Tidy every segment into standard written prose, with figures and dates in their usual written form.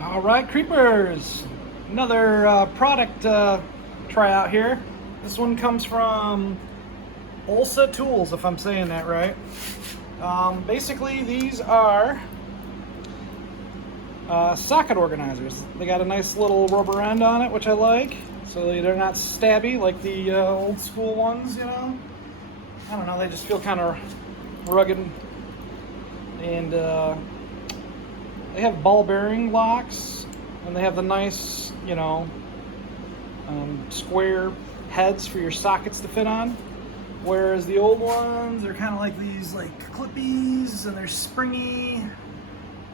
All right, creepers. Another product tryout here. This one comes from OlsaTools, if I'm saying that right. Basically, these are socket organizers. They got a nice little rubber end on it, which I like, so they're not stabby like the old school ones, you know. I don't know, they just feel kind of rugged, and they have ball bearing locks, and they have the nice, you know, square heads for your sockets to fit on. Whereas the old ones are kind of like these like clippies, and they're springy,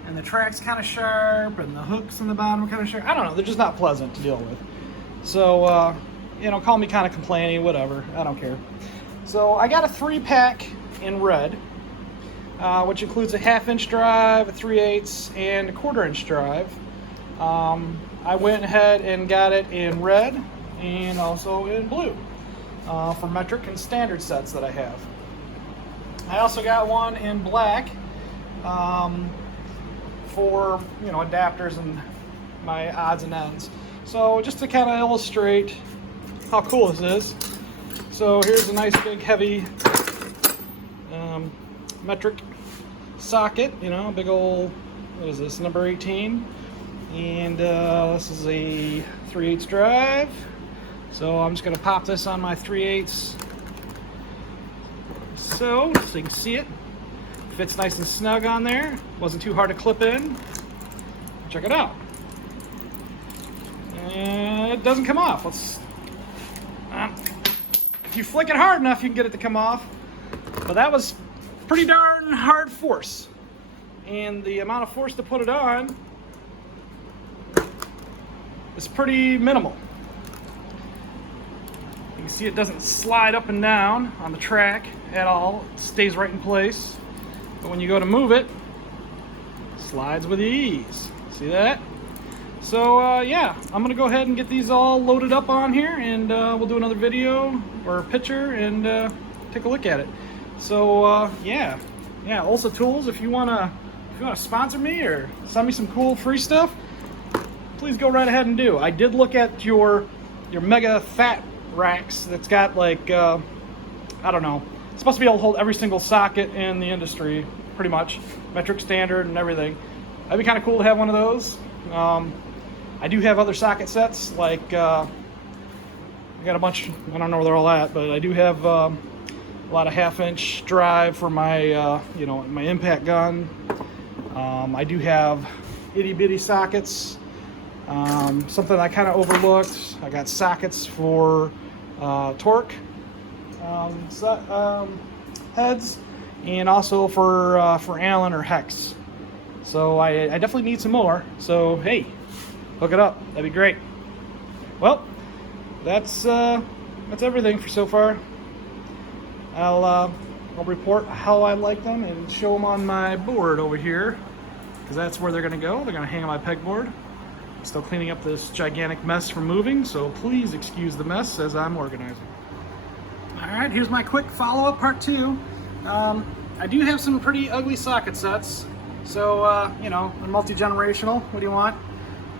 and the track's kind of sharp, and the hooks in the bottom are kind of sharp. I don't know, they're just not pleasant to deal with. So, you know, call me kind of complaining, whatever, I don't care. So I got a 3-pack in red, which includes a 1/2-inch drive, a 3/8, and a 1/4-inch drive. I went ahead and got it in red and also in blue for metric and standard sets that I have. I also got one in black for, you know, adapters and my odds and ends. So just to kind of illustrate how cool this is. So here's a nice big heavy metric socket, you know, big old, what is this, number 18, and this is a 3/8 drive. So I'm just going to pop this on my 3/8 so you can see it. Fits nice and snug on there, wasn't too hard to clip in. Check it out. And it doesn't come off. If you flick it hard enough, you can get it to come off. But that was pretty darn hard force. And the amount of force to put it on is pretty minimal. You can see it doesn't slide up and down on the track at all. It stays right in place. But when you go to move it, it slides with ease. See that? So yeah, I'm gonna go ahead and get these all loaded up on here, and we'll do another video or a picture and take a look at it. So yeah, OlsaTools, if you wanna sponsor me or send me some cool free stuff, please go right ahead and do. I did look at your mega fat racks that's got like I don't know, it's supposed to be able to hold every single socket in the industry, pretty much, metric, standard, and everything. That'd be kind of cool to have one of those. I do have other socket sets, like I got a bunch, I don't know where they're all at, but I do have a lot of 1/2-inch drive for my you know, my impact gun. I do have itty bitty sockets. Something I kind of overlooked, I got sockets for torque heads, and also for Allen or hex. So I definitely need some more. So hey, hook it up. That'd be great. Well, that's everything for so far. I'll report how I like them and show them on my board over here, because that's where they're gonna go. They're gonna hang on my pegboard. I'm still cleaning up this gigantic mess from moving, so please excuse the mess as I'm organizing. All right, here's my quick follow-up part 2. I do have some pretty ugly socket sets. So, you know, they're multi-generational. What do you want?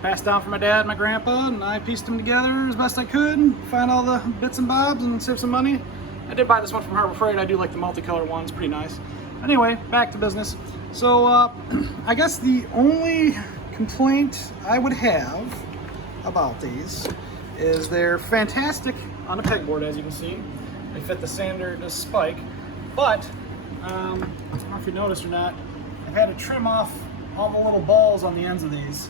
Passed down from my dad and my grandpa, and I pieced them together as best I could, find all the bits and bobs and save some money. I did buy this one from Harbor Freight. I do like the multicolor ones, pretty nice. Anyway, back to business. So, I guess the only complaint I would have about these is they're fantastic on the pegboard, as you can see. They fit the standard spike, but I don't know if you noticed or not, I've had to trim off all the little balls on the ends of these.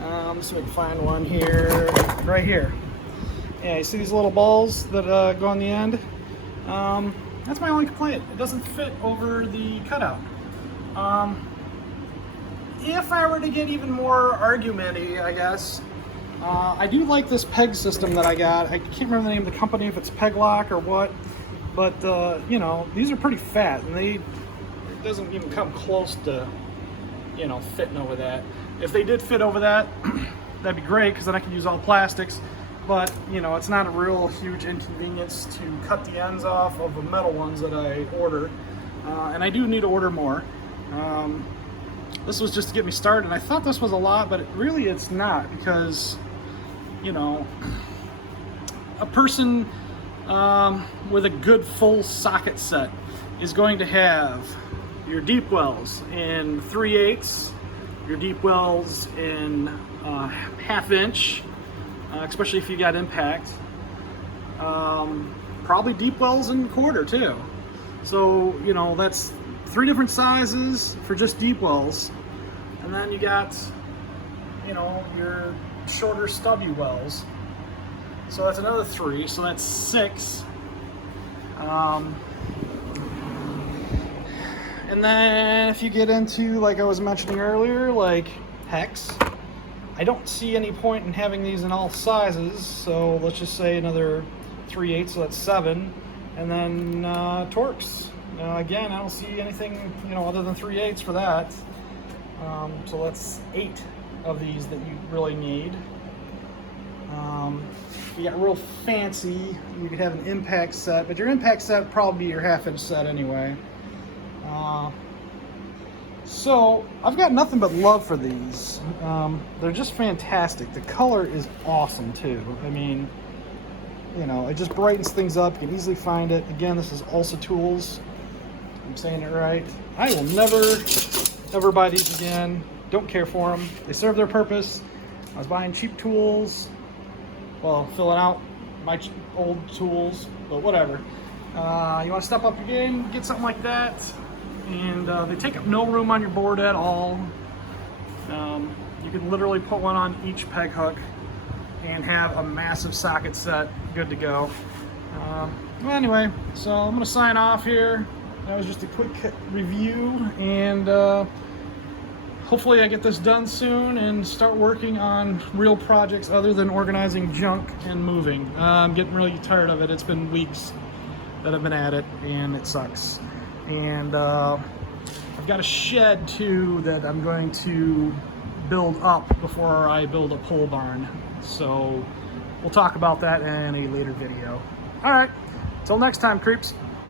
So we can find one here, right here. Yeah, you see these little balls that go on the end? That's my only complaint. It doesn't fit over the cutout. If I were to get even more argumenty, I guess, I do like this peg system that I got. I can't remember the name of the company, if it's Peglock or what, but you know, these are pretty fat, and it doesn't even come close to, you know, fitting over that. If they did fit over that, that'd be great, because then I could use all plastics. But you know, it's not a real huge inconvenience to cut the ends off of the metal ones that I ordered, and I do need to order more. this was just to get me started. And I thought this was a lot, but really it's not, because, you know, a person with a good full socket set is going to have your deep wells in 3/8, your deep wells in 1/2 inch, especially if you got impact. Probably deep wells in 1/4 too. So, you know, that's 3 different sizes for just deep wells. And then you got, you know, your shorter stubby wells. So that's another 3, so that's 6. And then if you get into, like I was mentioning earlier, like hex, I don't see any point in having these in all sizes. So let's just say another 3/8, so that's 7. And then Torx. Again, I don't see anything, you know, other than 3/8 for that. So that's 8 of these that you really need. If you got real fancy, you could have an impact set, but your impact set would probably be your 1/2 inch set anyway. So I've got nothing but love for these. They're just fantastic. The color is awesome too. I mean, you know, it just brightens things up. You can easily find it. Again, this is OlsaTools. I'm saying it right. I will never buy these again. Don't care for them. They serve their purpose. I was buying cheap tools, well, filling out my old tools, but whatever. You want to step up your game, get something like that, and they take up no room on your board at all. You can literally put one on each peg hook and have a massive socket set good to go. Well, anyway, so I'm going to sign off here. That was just a quick review, and hopefully I get this done soon and start working on real projects other than organizing junk and moving. I'm getting really tired of it. It's been weeks that I've been at it, and it sucks. And I've got a shed too that I'm going to build up before I build a pole barn. So we'll talk about that in a later video. All right, until next time, creeps.